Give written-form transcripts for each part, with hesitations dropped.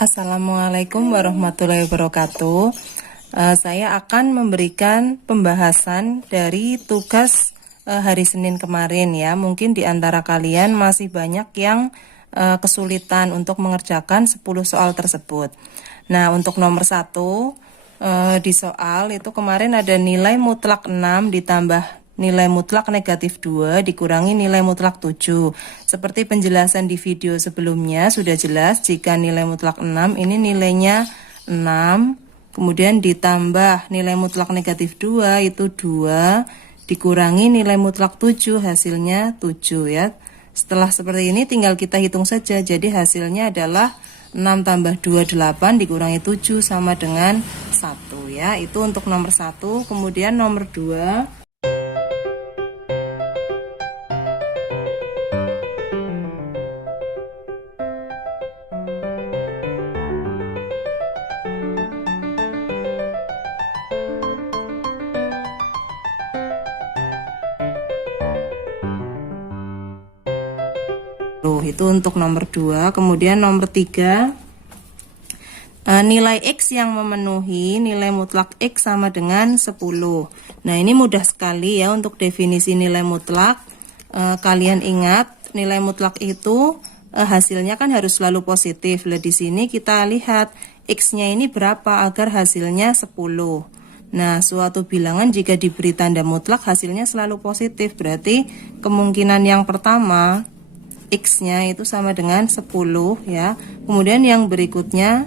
Assalamualaikum warahmatullahi wabarakatuh. Saya akan memberikan pembahasan dari tugas hari Senin kemarin ya. Mungkin di antara kalian masih banyak yang kesulitan untuk mengerjakan 10 soal tersebut. Nah, untuk nomor 1 di soal itu kemarin ada nilai mutlak 6 ditambah nilai mutlak negatif 2 dikurangi nilai mutlak 7. Seperti penjelasan di video sebelumnya sudah jelas jika nilai mutlak 6 ini nilainya 6, kemudian ditambah nilai mutlak negatif 2 itu 2, dikurangi nilai mutlak 7 hasilnya 7 ya. Setelah seperti ini tinggal kita hitung saja. Jadi hasilnya adalah 6 tambah 2 8 dikurangi 7 sama dengan 1 ya. Itu untuk nomor 1. Kemudian nomor 2 itu untuk nomor 2. Kemudian nomor 3 nilai X yang memenuhi nilai mutlak X sama dengan 10. Nah, ini mudah sekali ya untuk definisi nilai mutlak. Kalian ingat nilai mutlak itu hasilnya kan harus selalu positif. Nah, di sini kita lihat X-nya ini berapa agar hasilnya 10. Nah, suatu bilangan jika diberi tanda mutlak hasilnya selalu positif. Berarti kemungkinan yang pertama X-nya itu sama dengan 10 ya. Kemudian yang berikutnya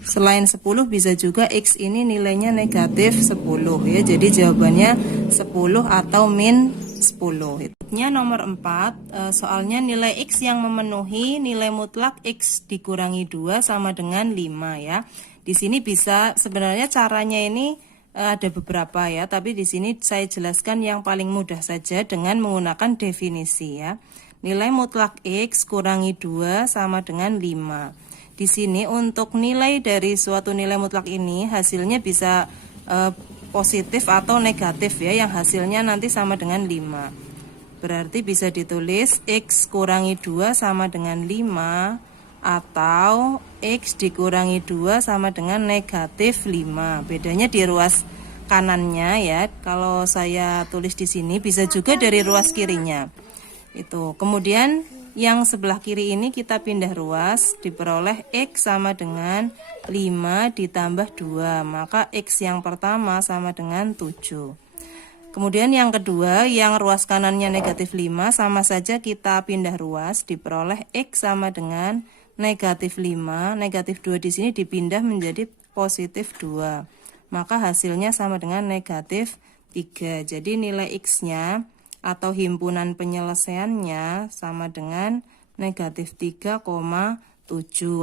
selain 10 bisa juga X ini nilainya negatif 10 ya. Jadi jawabannya 10 atau min 10. Nomor 4, soalnya nilai X yang memenuhi nilai mutlak X dikurangi 2 sama dengan 5 ya. Di sini bisa sebenarnya caranya ini ada beberapa ya, tapi di sini saya jelaskan yang paling mudah saja dengan menggunakan definisi ya. Nilai mutlak X kurangi 2 sama dengan 5. Di sini untuk nilai dari suatu nilai mutlak ini hasilnya bisa positif atau negatif ya, yang hasilnya nanti sama dengan 5. Berarti bisa ditulis X kurangi 2 sama dengan 5 atau X dikurangi 2 sama dengan negatif 5. Bedanya di ruas kanannya ya. Kalau saya tulis di sini bisa juga dari ruas kirinya. Itu. Kemudian yang sebelah kiri ini kita pindah ruas, diperoleh X sama dengan 5 ditambah 2, maka X yang pertama sama dengan 7. Kemudian yang kedua, yang ruas kanannya negatif 5, sama saja kita pindah ruas, diperoleh X sama dengan negatif 5, negatif 2 di sini dipindah menjadi positif 2, maka hasilnya sama dengan negatif 3. Jadi nilai X-nya atau himpunan penyelesaiannya sama dengan negatif 3,7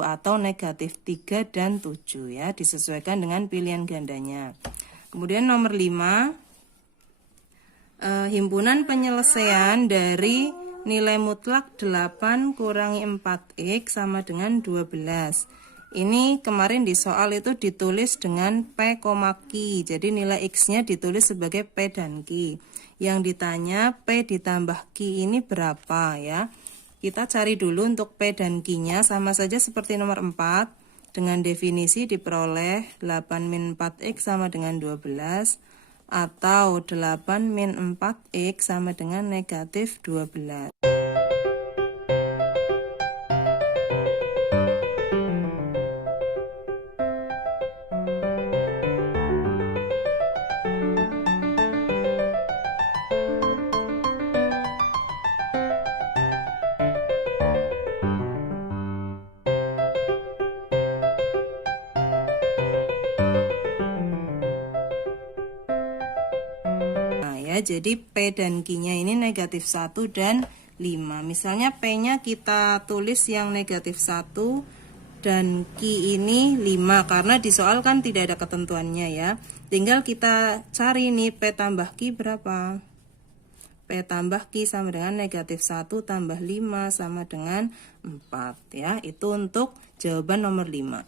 atau negatif 3 dan 7 ya, disesuaikan dengan pilihan gandanya. Kemudian nomor 5, himpunan penyelesaian dari nilai mutlak 8 kurangi 4X sama dengan 12. Ini kemarin di soal itu ditulis dengan P, Q, jadi nilai X-nya ditulis sebagai P dan Q. Yang ditanya P ditambah Q ini berapa ya. Kita cari dulu untuk P dan Q-nya, sama saja seperti nomor 4. Dengan definisi diperoleh 8 min 4X sama dengan 12 atau 8 min 4X sama dengan negatif 12. Jadi P dan Q-nya ini negatif 1 dan 5. Misalnya P-nya kita tulis yang negatif 1 dan Q ini 5, karena di soal kan tidak ada ketentuannya ya. Tinggal kita cari nih P tambah Q berapa. P tambah Q sama dengan negatif 1 tambah 5 sama dengan 4 ya. Itu untuk jawaban nomor 5.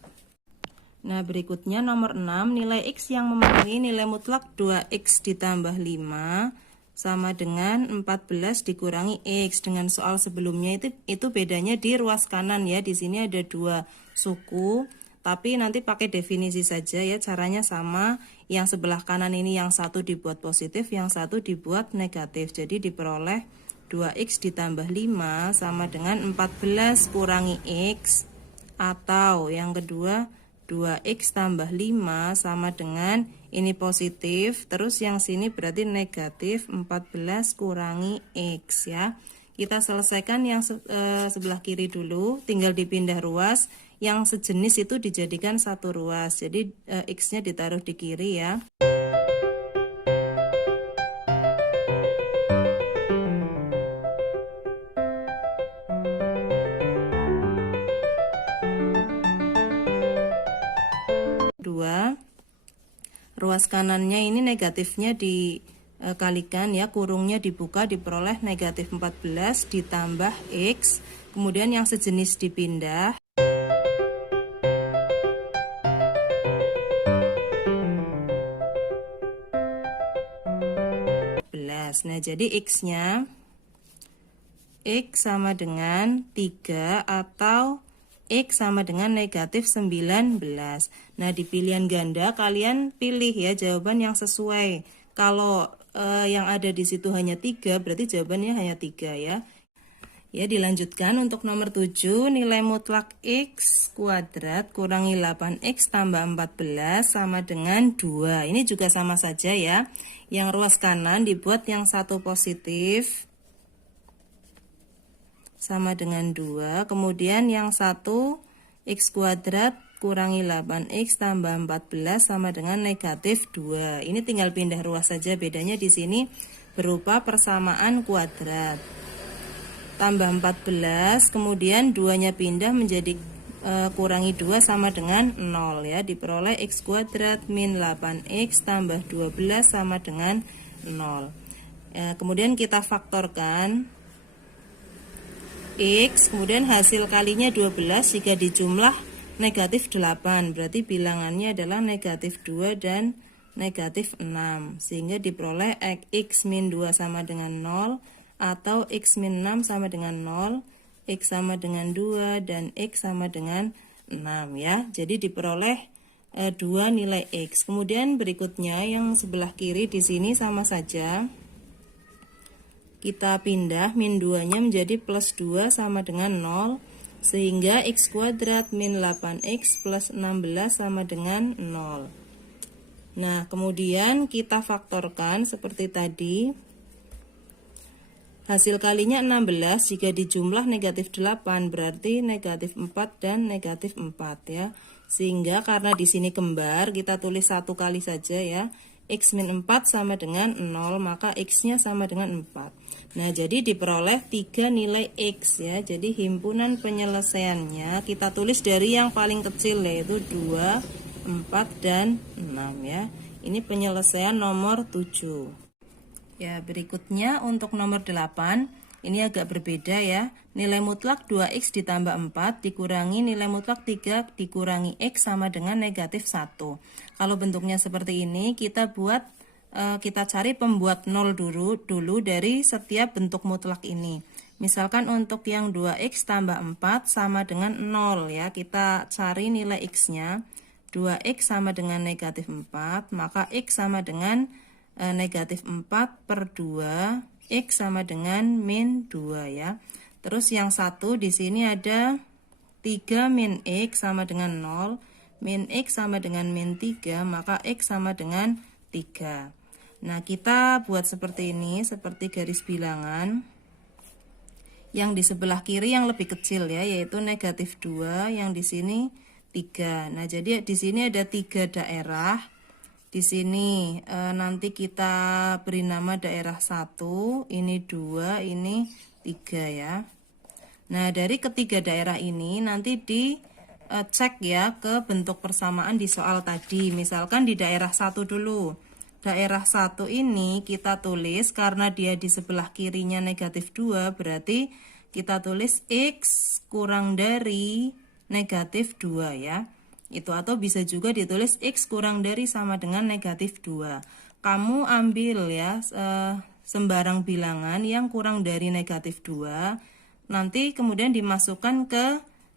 Nah, berikutnya nomor 6, nilai X yang memenuhi nilai mutlak 2X ditambah 5 sama dengan 14 dikurangi X. Dengan soal sebelumnya itu bedanya di ruas kanan ya. Di sini ada 2 suku, tapi nanti pakai definisi saja ya, caranya sama. Yang sebelah kanan ini yang satu dibuat positif, yang satu dibuat negatif. Jadi diperoleh 2X ditambah 5 sama dengan 14 kurangi X, atau yang kedua 2X tambah 5 sama dengan ini positif, terus yang sini berarti negatif 14 kurangi X ya. Kita selesaikan yang sebelah kiri dulu, tinggal dipindah ruas. Yang sejenis itu dijadikan satu ruas, jadi X-nya ditaruh di kiri ya. Ruas kanannya ini negatifnya dikalikan ya, kurungnya dibuka, diperoleh negatif 14 ditambah X, kemudian yang sejenis dipindah. Nah, jadi X-nya X sama dengan 3 atau X sama dengan negatif 19. Nah, di pilihan ganda kalian pilih ya jawaban yang sesuai. Kalau yang ada di situ hanya 3, berarti jawabannya hanya 3 ya. Ya, dilanjutkan untuk nomor 7, nilai mutlak X kuadrat kurangi 8X tambah 14 sama dengan 2. Ini juga sama saja ya. Yang ruas kanan dibuat yang satu positif sama dengan 2. Kemudian yang satu X kuadrat kurangi 8X tambah 14 sama dengan negatif 2. Ini tinggal pindah ruas saja, bedanya di sini berupa persamaan kuadrat. Tambah 14, kemudian 2-nya pindah menjadi kurangi 2 sama dengan 0 ya. Diperoleh X kuadrat min 8X tambah 12 sama dengan 0. Kemudian kita faktorkan X, kemudian hasil kalinya 12 jika dijumlah negatif 8, berarti bilangannya adalah negatif 2 dan negatif 6, sehingga diperoleh X min 2 sama dengan 0, atau X min 6 sama dengan 0, X sama dengan 2, dan X sama dengan 6 ya. Jadi diperoleh 2 nilai X. Kemudian berikutnya yang sebelah kiri di sini sama saja. Kita pindah min 2-nya menjadi plus 2 sama dengan 0, sehingga X kuadrat min 8X plus 16 sama dengan 0. Nah, kemudian kita faktorkan seperti tadi. Hasil kalinya 16 jika dijumlah negatif 8, berarti negatif 4 dan negatif 4 ya. Sehingga karena di sini kembar, kita tulis satu kali saja ya. X min 4 sama dengan 0, maka X-nya sama dengan 4. Nah, jadi diperoleh 3 nilai X ya. Jadi himpunan penyelesaiannya kita tulis dari yang paling kecil, yaitu 2, 4, dan 6 ya. Ini penyelesaian nomor 7. Ya, berikutnya untuk nomor 8, ini agak berbeda ya. Nilai mutlak 2X ditambah 4 dikurangi nilai mutlak 3 dikurangi X sama dengan negatif 1. Kalau bentuknya seperti ini, kita cari pembuat 0 dulu dari setiap bentuk mutlak ini. Misalkan untuk yang 2X tambah 4 sama dengan 0 ya, kita cari nilai X-nya. 2X sama dengan negatif 4, maka X sama dengan negatif 4 per 2, X sama dengan min 2 ya. Terus yang satu di sini ada 3 min X sama dengan 0, min X sama dengan min 3, maka X sama dengan 3. Nah, kita buat seperti ini, seperti garis bilangan. Yang di sebelah kiri yang lebih kecil ya, yaitu negatif 2, yang di sini 3. Nah, jadi di sini ada 3 daerah. Di sini nanti kita beri nama daerah 1, ini 2, ini 3 ya. Nah, dari ketiga daerah ini nanti dicek ya ke bentuk persamaan di soal tadi. Misalkan di daerah 1 dulu. Daerah 1 ini kita tulis karena dia di sebelah kirinya negatif 2, berarti kita tulis X kurang dari negatif 2 ya. Itu, atau bisa juga ditulis X kurang dari sama dengan negatif 2. Kamu ambil ya sembarang bilangan yang kurang dari negatif 2, nanti kemudian dimasukkan ke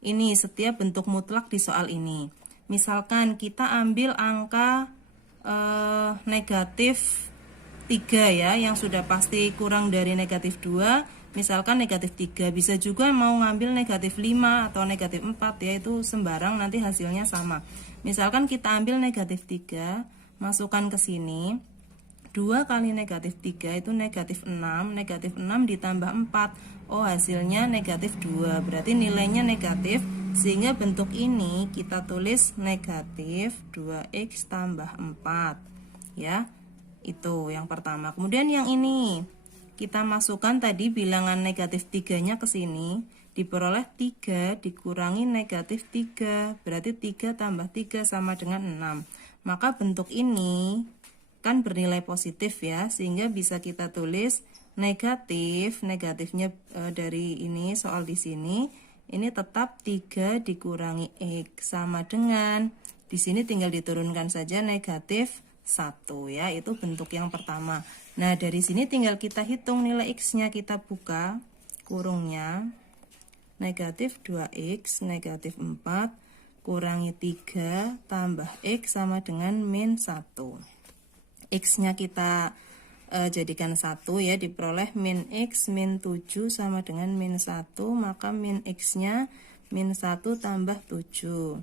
ini setiap bentuk mutlak di soal ini. Misalkan kita ambil angka negatif 3 ya, yang sudah pasti kurang dari negatif 2, misalkan negatif 3, bisa juga mau ngambil negatif 5 atau negatif 4 ya, itu sembarang nanti hasilnya sama. Misalkan kita ambil negatif 3, masukkan ke sini, 2 kali negatif 3 itu negatif 6 ditambah 4, oh hasilnya negatif 2, berarti nilainya negatif, sehingga bentuk ini kita tulis negatif 2x tambah 4 ya. Itu yang pertama. Kemudian yang ini kita masukkan tadi bilangan negatif 3-nya ke sini, diperoleh 3 dikurangi negatif 3, berarti 3 tambah 3 sama dengan 6. Maka bentuk ini kan bernilai positif ya, sehingga bisa kita tulis negatifnya dari ini soal di sini, ini tetap 3 dikurangi x sama dengan, di sini tinggal diturunkan saja negatif 1 ya, itu bentuk yang pertama. Nah, dari sini tinggal kita hitung nilai x-nya, kita buka kurungnya, negatif 2x, negatif 4, kurangi 3, tambah x sama dengan min 1. X-nya kita jadikan 1 ya, diperoleh min x min 7 sama dengan min 1, maka min x-nya min 1 tambah 7.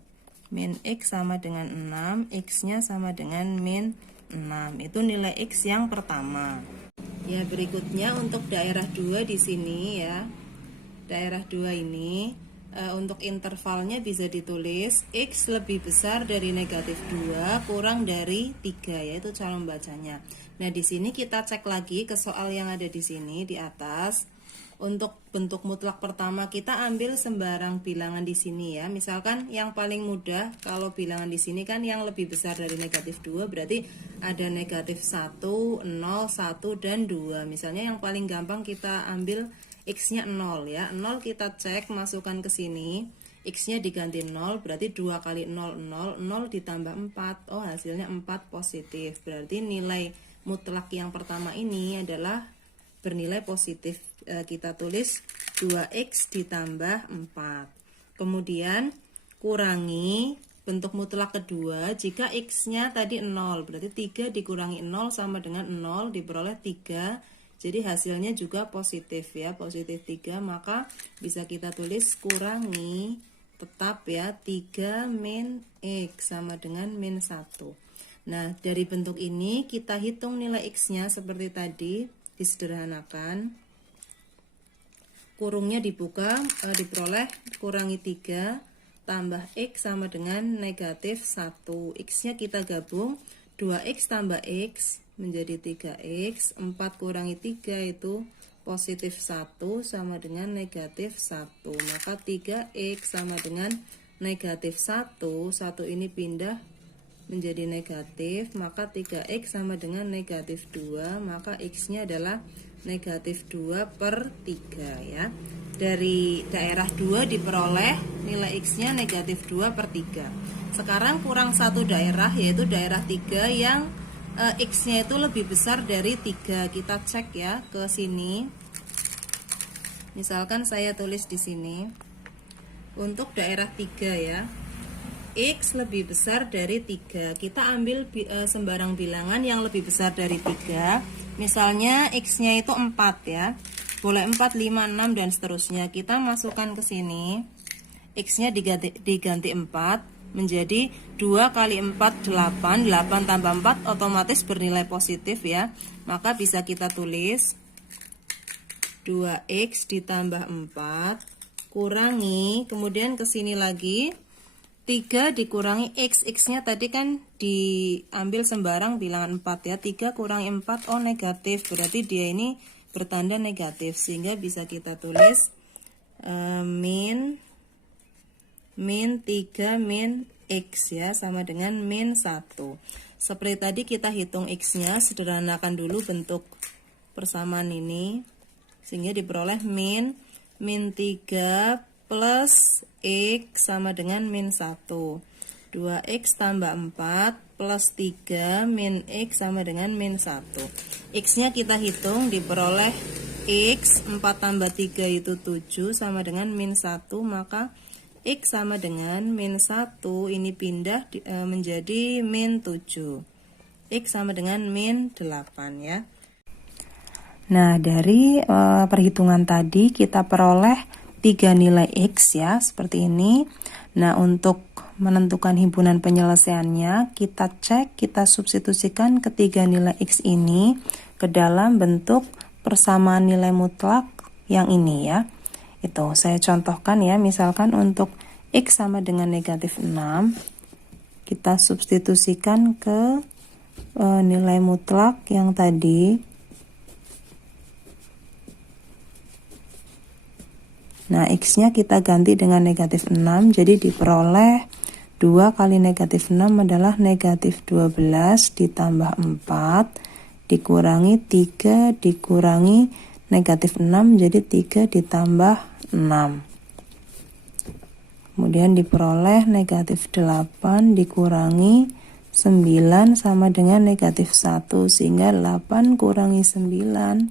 Min x sama dengan 6, x-nya sama dengan min 6. Itu nilai x yang pertama. Ya, berikutnya untuk daerah 2 di sini ya. Daerah 2 ini untuk intervalnya bisa ditulis x lebih besar dari negatif 2 kurang dari 3, yaitu cara membacanya. Nah, di sini kita cek lagi ke soal yang ada di sini di atas. Untuk bentuk mutlak pertama kita ambil sembarang bilangan di sini ya. Misalkan yang paling mudah kalau bilangan di sini kan yang lebih besar dari negatif 2, berarti ada negatif 1, 0, 1 dan 2. Misalnya yang paling gampang kita ambil x-nya 0 ya. 0 kita cek masukkan ke sini. X-nya diganti 0, berarti 2 kali 0 0, 0 ditambah 4. Oh, hasilnya 4 positif. Berarti nilai mutlak yang pertama ini adalah bernilai positif. Kita tulis 2x ditambah 4. Kemudian kurangi bentuk mutlak kedua, jika x-nya tadi 0, berarti 3 dikurangi 0 sama dengan 0, diperoleh 3. Jadi hasilnya juga positif ya, positif 3, maka bisa kita tulis kurangi tetap ya 3 min x sama dengan min 1. Nah, dari bentuk ini kita hitung nilai x-nya seperti tadi, disederhanakan. Kurungnya dibuka, diperoleh kurangi 3 tambah x sama dengan negatif 1. X-nya kita gabung, 2x tambah x menjadi 3x, 4 kurangi 3 itu positif 1 sama dengan negatif 1. Maka 3x sama dengan negatif 1, 1 ini pindah menjadi negatif, maka 3x sama dengan negatif 2, maka x-nya adalah negatif 2 per 3 ya. Dari daerah 2 diperoleh nilai x-nya negatif 2 per 3. Sekarang kurang satu daerah, yaitu daerah 3 yang x-nya itu lebih besar dari 3. Kita cek ya ke sini. Misalkan saya tulis di sini untuk daerah 3 ya. X lebih besar dari 3. Kita ambil sembarang bilangan yang lebih besar dari 3. Misalnya x-nya itu 4 ya. Boleh 4, 5, 6 dan seterusnya. Kita masukkan ke sini. X-nya diganti 4 menjadi 2 kali 4 8. 8 tambah 4 otomatis bernilai positif ya. Maka bisa kita tulis 2x ditambah 4 kurangi, kemudian ke sini lagi 3 dikurangi x, x-nya tadi kan diambil sembarang bilangan 4 ya. 3 kurangi 4, oh negatif, berarti dia ini bertanda negatif, sehingga bisa kita tulis min 3 min x ya, sama dengan min 1. Seperti tadi kita hitung x-nya, sederhanakan dulu bentuk persamaan ini, sehingga diperoleh min 3 plus x sama dengan min 1. 2x tambah 4 plus 3 min X sama dengan min 1. X-nya kita hitung, diperoleh X 4 tambah 3 itu 7 sama dengan min 1, maka X sama dengan min 1 ini pindah menjadi min 7. X sama dengan min 8 ya. Nah, dari perhitungan tadi kita peroleh 3 nilai X ya, seperti ini. Nah, untuk menentukan himpunan penyelesaiannya, kita cek, kita substitusikan ketiga nilai X ini ke dalam bentuk persamaan nilai mutlak yang ini ya. Itu saya contohkan ya, misalkan untuk X sama dengan negatif 6, kita substitusikan ke nilai mutlak yang tadi. Nah, X-nya kita ganti dengan negatif 6, jadi diperoleh 2 kali negatif 6 adalah negatif 12 ditambah 4, dikurangi 3, dikurangi negatif 6, jadi 3 ditambah 6. Kemudian diperoleh negatif 8 dikurangi 9 sama dengan negatif 1, sehingga 8 kurangi 9.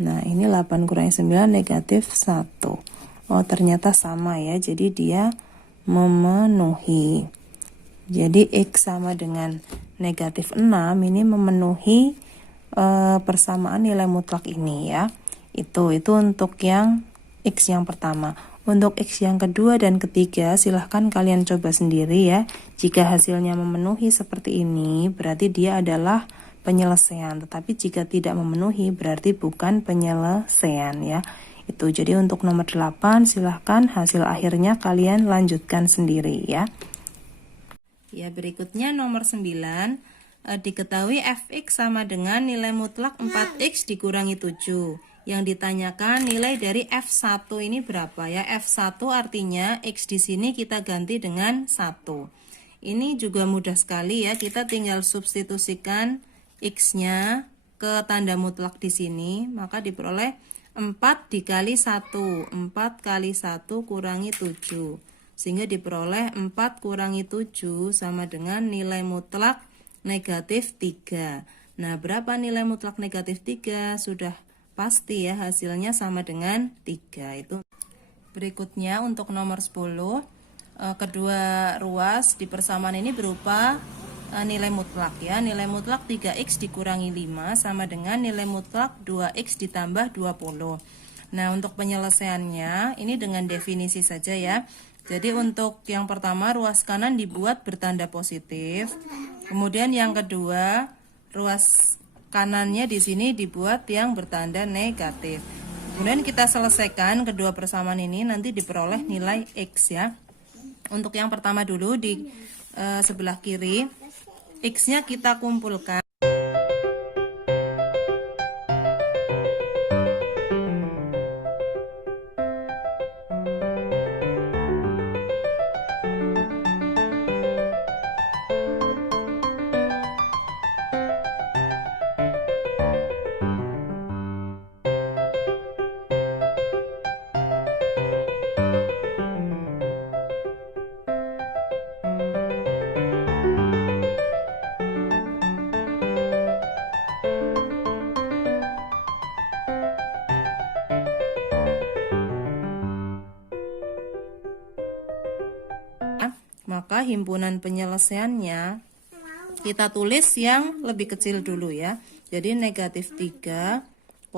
Nah, ini 8 kurangi 9 negatif 1. Oh, ternyata sama ya. Jadi dia memenuhi. Jadi X sama dengan negatif 6 ini memenuhi persamaan nilai mutlak ini ya. Itu untuk yang X yang pertama. Untuk X yang kedua dan ketiga silahkan kalian coba sendiri ya. Jika hasilnya memenuhi seperti ini, berarti dia adalah penyelesaian, tetapi jika tidak memenuhi berarti bukan penyelesaian ya. Itu jadi untuk nomor 8 silahkan hasil akhirnya kalian lanjutkan sendiri ya. Ya, berikutnya nomor 9, diketahui fx sama dengan nilai mutlak 4x dikurangi 7. Yang ditanyakan nilai dari f1 ini berapa ya? F1 artinya x di sini kita ganti dengan 1. Ini juga mudah sekali ya, kita tinggal substitusikan X-nya ke tanda mutlak di sini, maka diperoleh 4 dikali 1, 4 kali 1 kurangi 7, sehingga diperoleh 4 kurangi 7 sama dengan nilai mutlak negatif 3. Nah, berapa nilai mutlak negatif 3? Sudah pasti ya, hasilnya sama dengan 3 itu. Berikutnya untuk nomor 10, kedua ruas di persamaan ini berupa nilai mutlak ya. Nilai mutlak 3x dikurangi 5 sama dengan nilai mutlak 2x ditambah 20. Nah, untuk penyelesaiannya ini dengan definisi saja ya. Jadi untuk yang pertama ruas kanan dibuat bertanda positif. Kemudian yang kedua ruas kanannya di sini dibuat yang bertanda negatif. Kemudian kita selesaikan kedua persamaan ini, nanti diperoleh nilai X ya. Untuk yang pertama dulu di sebelah kiri, X-nya kita kumpulkan. Maka himpunan penyelesaiannya kita tulis yang lebih kecil dulu ya. Jadi negatif 3,25.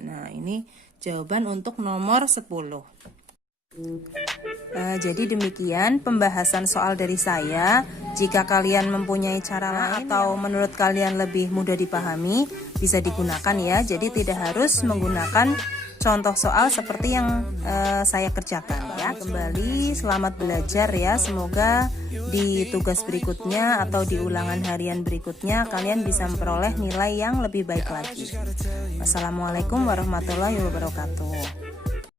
Nah, ini jawaban untuk nomor 10. Jadi demikian pembahasan soal dari saya. Jika kalian mempunyai cara lain atau menurut kalian lebih mudah dipahami, bisa digunakan ya. Jadi tidak harus menggunakan contoh soal seperti yang saya kerjakan ya. Kembali selamat belajar ya. Semoga di tugas berikutnya atau di ulangan harian berikutnya kalian bisa memperoleh nilai yang lebih baik lagi. Wassalamualaikum warahmatullahi wabarakatuh.